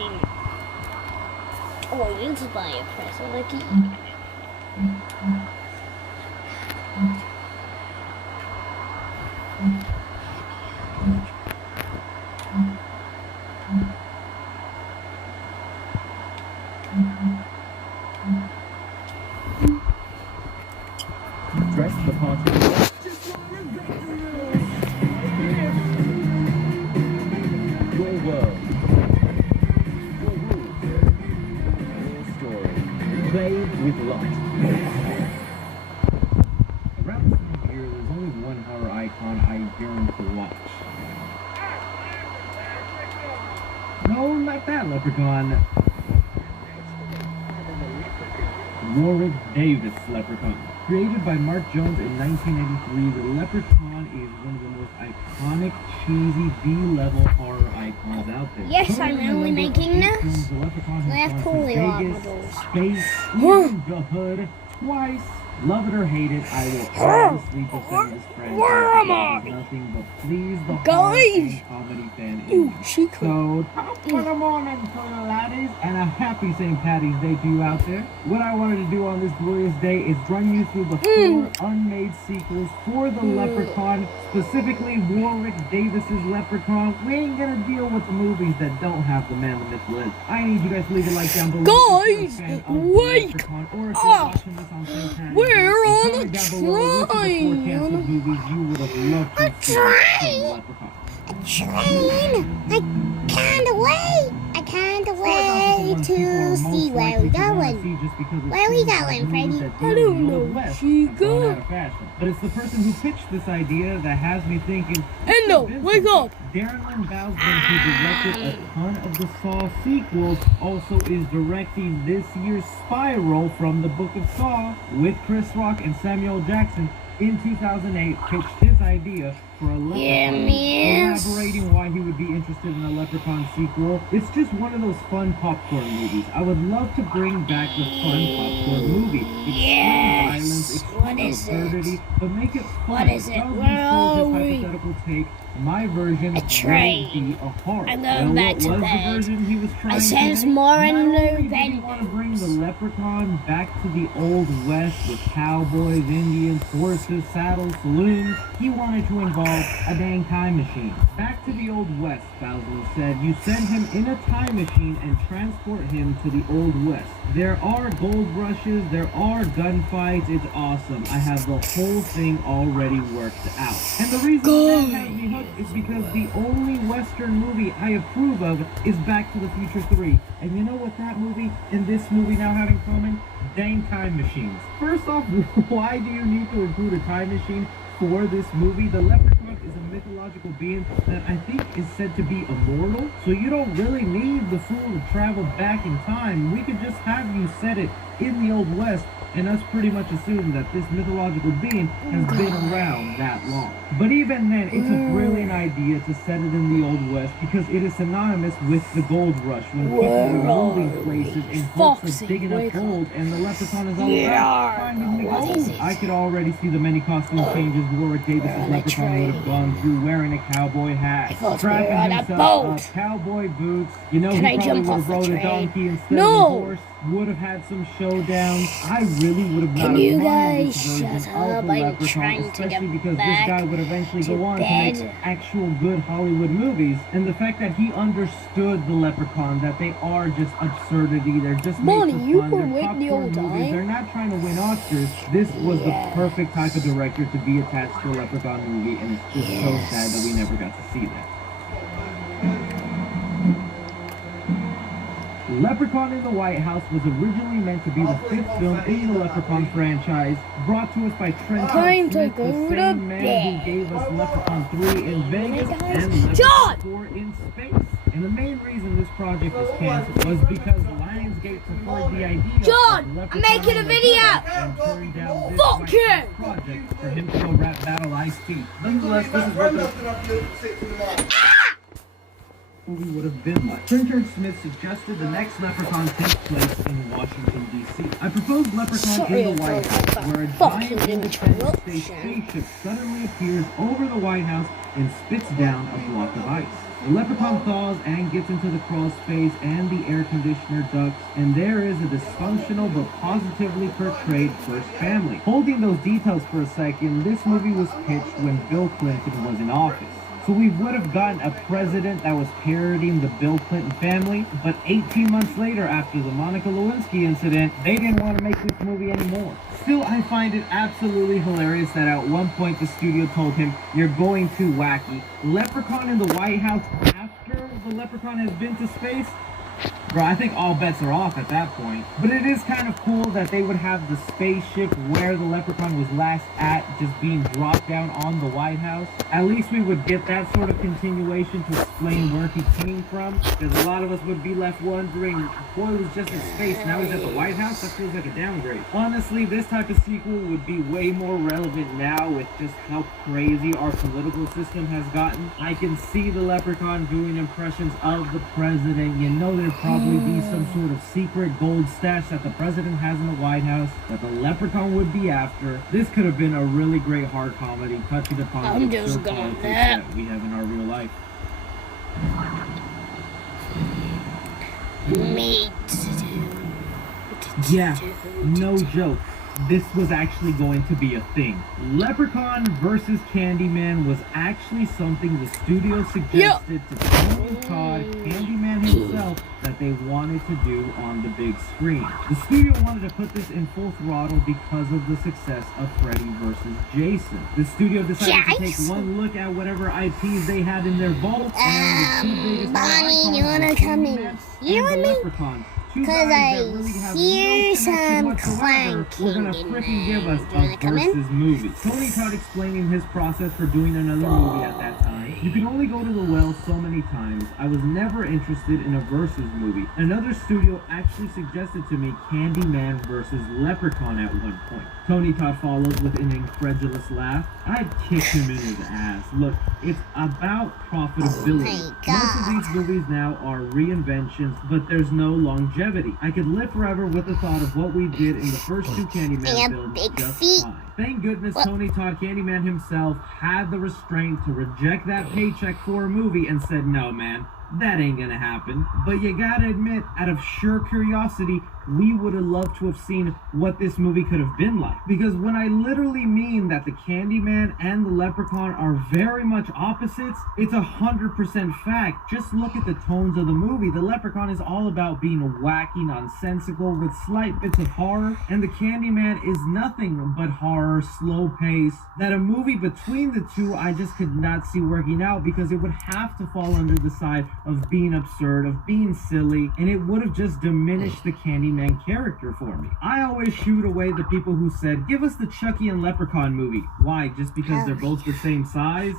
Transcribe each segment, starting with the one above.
seen it. Oh, you need to buy a present, Lucky. Dress the party. Your world. Your rules. Your story. Play with light. Around this time of year, there's only one horror icon I yearn to watch. No, not that leprechaun. Warwick Davis leprechaun. Created by Mark Jones in 1983, the leprechaun is one of the most iconic, cheesy, B-level horror icons out there. Yes, I'm only making this. The leprechaun I have has gone to polio Vegas, models. space, even the hood, twice. Love it or hate it, I will obviously defend this franchise. Where am I? There's nothing but please the Guys! horror and comedy fan in me. She could. So, top of the morning to you laddies, and a happy St. Patty's Day to you out there. What I wanted to do on this glorious day is run you through the 4 unmade sequels for the Leprechaun, specifically Warwick Davis's Leprechaun. We ain't gonna deal with the movies that don't have the man, the myth, Liz. I need you guys to leave a like down below. Guys, if you're a fan of the wake Leprechaun, or if you're up. watching this on St. Patty's We're Day, on comment a down below which of the 4 canceled train. movies you would have loved to see from the Leprechaun. Train! I can't wait! I can't wait to see where we're going. Where we going, Freddy? I don't know. She go. But it's the person who pitched this idea that has me thinking. Endo, wake up! Darren Lynn Bousman, who directed a ton of the Saw sequels, also is directing this year's Spiral from the Book of Saw with Chris Rock and Samuel Jackson. In 2008, pitched his idea for a Leprechaun, elaborating why he would be interested in a Leprechaun sequel. It's just one of those fun popcorn movies. I would love to bring back the fun popcorn movie. Extreme violence, extreme absurdity, but make it fun. What is it? Where are we? Hypothetical take. My version A train. will be a horror. I'm going back to what was bed. the version he was trying I sense to make? more in Not the only did he want to bring the Leprechaun back to the Old West with cowboys, Indians, horses, saddles, saloons, he wanted to involve a dang time machine. Back to the Old West, Bowser said. You send him in a time machine and transport him to the Old West. There are gold rushes, there are gunfights, it's awesome. I have the whole thing already worked out. And the reason that has me hooked is because the only Western movie I approve of is Back to the Future 3. And you know what that movie and this movie now have in common? Dang time machines. First off, why do you need to include a time machine for this movie? The Leprechaun is a mythological being that I think is said to be immortal, so you don't really need the fool to travel back in time. We could just have you set it in the Old West and us pretty much assume that this mythological being has been around that long. But even then, it's a brilliant idea to set it in the Old West because it is synonymous with the gold rush when people were moving places in hopes of digging up gold, and the Leprechaun is all about finding the gold. I could already see the many costume changes Warwick Davis's Leprechaun would have gone through, wearing a cowboy hat, strapping himself up, cowboy boots. You know, he probably would have rode a donkey instead of a horse. Would have had some showdowns. I really would have not Can you minded guys this version shut of up? the I'm Leprechaun, trying to especially get because this back guy would eventually to go on to bed. make actual good Hollywood movies. And the fact that he understood the Leprechaun, that they are just absurdity, they're just Bonnie, made you for were fun, with they're the old popcorn movies, time. they're not trying to win Oscars. This was the perfect type of director to be attached to a Leprechaun movie, and it's just so sad that we never got to see that. Leprechaun in the White House was originally meant to be the 5th film in the Leprechaun franchise, brought to us by Trent Time to Smith, go the to same man bed. who gave us Leprechaun 3 in Vegas and John! Leprechaun 4 in space. And the main reason this project was canceled was because Lionsgate preferred the idea John, of I'm Leprechaun making a video! and turned down this Fuck White you! House project for him to go rap battle Ice-T. Nonetheless, this is what the movie would have been like. Printer Smith suggested the next Leprechaun takes place in Washington, D.C. I proposed Leprechaun in the White House, where a giant Independence Day spaceship suddenly appears over the White House and spits down a block of ice. The Leprechaun thaws and gets into the crawl space and the air conditioner ducts, and there is a dysfunctional but positively portrayed first family. Holding those details for a second, this movie was pitched when Bill Clinton was in office. So we would have gotten a president that was parodying the Bill Clinton family, but 18 months later, after the Monica Lewinsky incident, they didn't want to make this movie anymore. Still, I find it absolutely hilarious that at one point the studio told him, "You're going too wacky." Leprechaun in the White House after the Leprechaun has been to space? Bro, I think all bets are off at that point. But it is kind of cool that they would have the spaceship where the Leprechaun was last at just being dropped down on the White House. At least we would get that sort of continuation to explain where he came from. Because a lot of us would be left wondering, boy, he was just in space, now he's at the White House? That feels like a downgrade. Honestly, this type of sequel would be way more relevant now with just how crazy our political system has gotten. I can see the Leprechaun doing impressions of the president. You know, there'd probably be some sort of secret gold stash that the president has in the White House that the Leprechaun would be after. This could have been a really great hard comedy touching upon the absurd politics that we have in our real life. Me too. Yeah, no joke. This was actually going to be a thing. Leprechaun versus Candyman was actually something the studio suggested to Tony Todd, Candyman himself, that they wanted to do on the big screen. The studio wanted to put this in full throttle because of the success of Freddy versus Jason. The studio decided to take one look at whatever IPs they had in their vault, and the two biggest Bonnie, you wanna come in here with me? Leprechaun. Because I hear some clanking. We're gonna freaking give us a versus movie. Tony Todd explaining his process for doing another movie at that time. You can only go to the well so many times. I was never interested in a versus movie. Another studio actually suggested to me Candyman versus Leprechaun at one point. Tony Todd followed with an incredulous laugh. I'd kick him in his ass. Look, it's about profitability. Most of these movies now are reinventions, but there's no longevity. I could live forever with the thought of what we did in the first two Candyman films just fine. Thank goodness Tony Todd, Candyman himself, had the restraint to reject that paycheck for a movie and said, "No, man, that ain't gonna happen." But you gotta admit, out of sheer curiosity, we would have loved to have seen what this movie could have been like. Because when I literally mean that the Candyman and the Leprechaun are very much opposites, it's 100% fact. Just look at the tones of the movie. The Leprechaun is all about being wacky, nonsensical, with slight bits of horror, and the Candyman is nothing but horror, slow pace. That a movie between the two I just could not see working out, because it would have to fall under the side of being absurd, of being silly, and it would have just diminished the Candyman character for me. I always shoot away the people who said, "Give us the Chucky and Leprechaun movie." Why? Just because they're both the same size?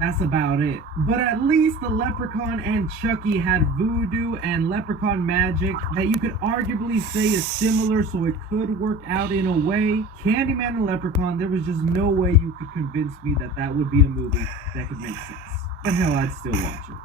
That's about it. But at least the Leprechaun and Chucky had voodoo and leprechaun magic that you could arguably say is similar, so it could work out in a way. Candyman and Leprechaun, there was just no way you could convince me that that would be a movie that could make sense. But hell, I'd still watch it.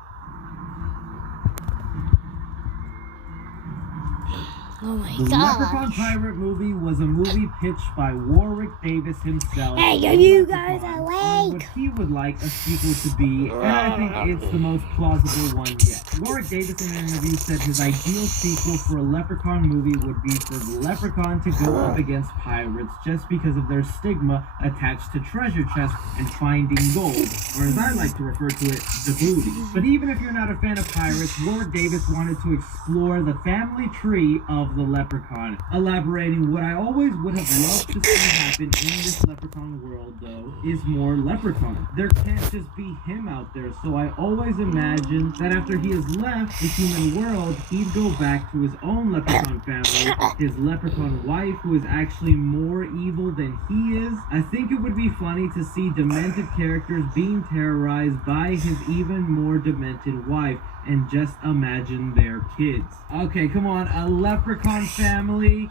Oh my The god. Leprechaun Pirate movie was a movie pitched by Warwick Davis himself. Hey, are you guys on awake? what he would like a sequel to be, and I think it's the most plausible one yet. Warwick Davis in an interview said his ideal sequel for a Leprechaun movie would be for the Leprechaun to go up against pirates just because of their stigma attached to treasure chests and finding gold, or as I like to refer to it, the booty. But even if you're not a fan of pirates, Warwick Davis wanted to explore the family tree of the Leprechaun, elaborating what I always would have loved to see happen in this Leprechaun world, though, is more Leprechaun. There can't just be him out there, so I always imagine that after he has left the human world, he'd go back to his own Leprechaun family, his Leprechaun wife, who is actually more evil than he is. I think it would be funny to see demented characters being terrorized by his even more demented wife, and just imagine their kids. Okay, come on, a Leprechaun family.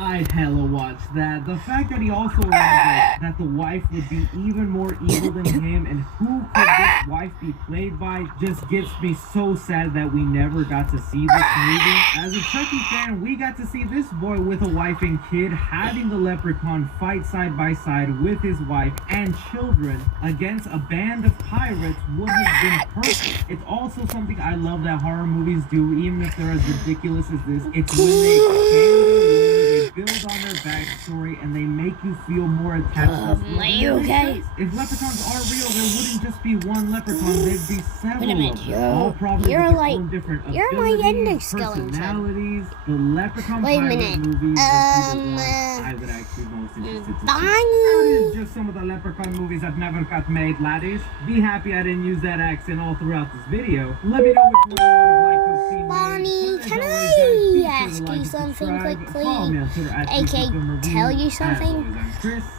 I'd hella watch that. The fact that he also elaborates that the wife would be even more evil than him, and who could this wife be played by, just gets me so sad that we never got to see this movie. As a Chucky fan, we got to see this boy with a wife and kid having the leprechaun fight side by side with his wife and children against a band of pirates would have been perfect. It's also something I love that horror movies do, even if they're as ridiculous as this. It's when they build on their backstory and they make you feel more attached to this world. Okay. If leprechauns are real, there wouldn't just be one leprechaun, there'd be several Wait a minute, of them. All probably with their own different you're my abilities, endoskeleton. personalities. The leprechaun Wait a pirate minute. movies would be the one I would actually most interested to see. That is just some of the leprechaun movies that never got made, laddies. Be happy I didn't use that accent all throughout this video. Let me know which one you would have liked to see made. Bonnie, can I ask you something quickly? AK, tell you something?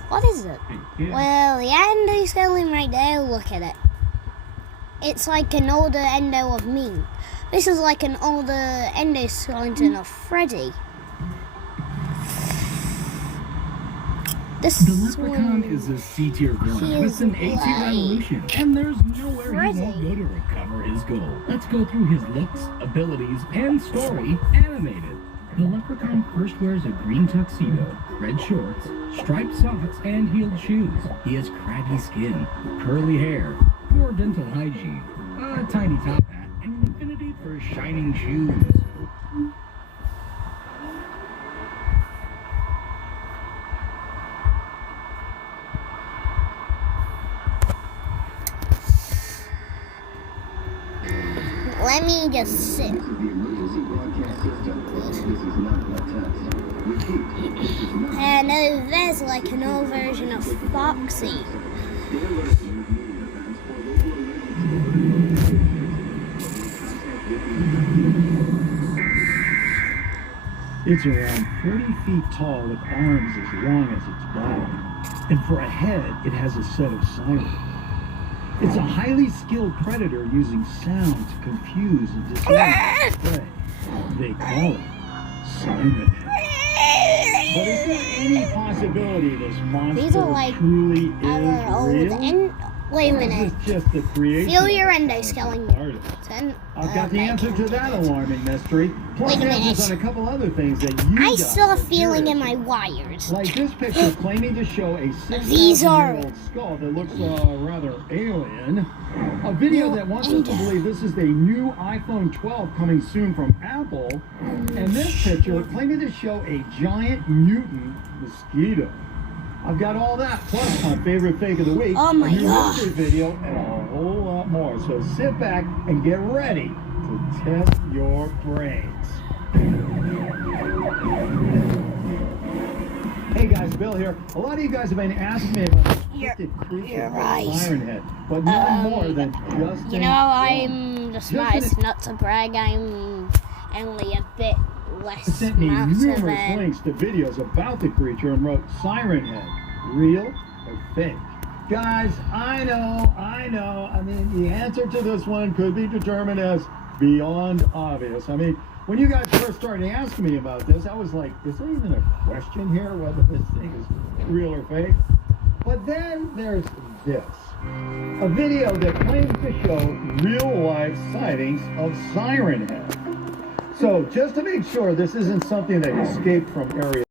What is it? Well, the endoskeleton right there, look at it. It's like an older endo of me. This is like an older endoskeleton of Freddy. The leprechaun is a C-tier villain with an A-tier evolution, and there's nowhere he won't go to recover his gold. Let's go through his looks, abilities, and story animated. The leprechaun first wears a green tuxedo, red shorts, striped socks, and heeled shoes. He has craggy skin, curly hair, poor dental hygiene, a tiny top hat, and an affinity for shining shoes. Let me just sit. And there's like an old version of Foxy. It's around 40 feet tall with arms as long as its body. And for a head, it has a set of sirens. It's a highly skilled predator using sound to confuse and disarm its prey. They call it Siren Head. But is there any possibility this monster These are like truly is our real? old wait a minute. Just the creation Feel of your a endoskeleton. artist? I've got the answer to that alarming mystery. Plus Wait a minute. answers on a couple other things that you I got saw a that feeling you're in my wires. like this picture claiming to show a These are 6,000-year-old skull that looks rather alien. A video that wants us to believe this is the new iPhone 12 coming soon from Apple. And this picture claiming to show a giant mutant mosquito. I've got all that, plus my favorite fake of the week, Oh my a new God. mystery video, and a whole lot more. So sit back and get ready to test your brains. Hey guys, Bill here. A lot of you guys have been asking me about the twisted creature you're called right. Siren Head, but none more than just You know, I'm the smartest, not to brag. I'm only a bit less sent me smart numerous than... links to videos about the creature and wrote Siren Head, real or fake? Guys, I know. I mean, the answer to this one could be determined as beyond obvious. I mean, when you guys first started asking me about this, I was like, is there even a question here whether this thing is real or fake? But then there's this. A video that claims to show real-life sightings of Siren Head. So just to make sure this isn't something that escaped from Area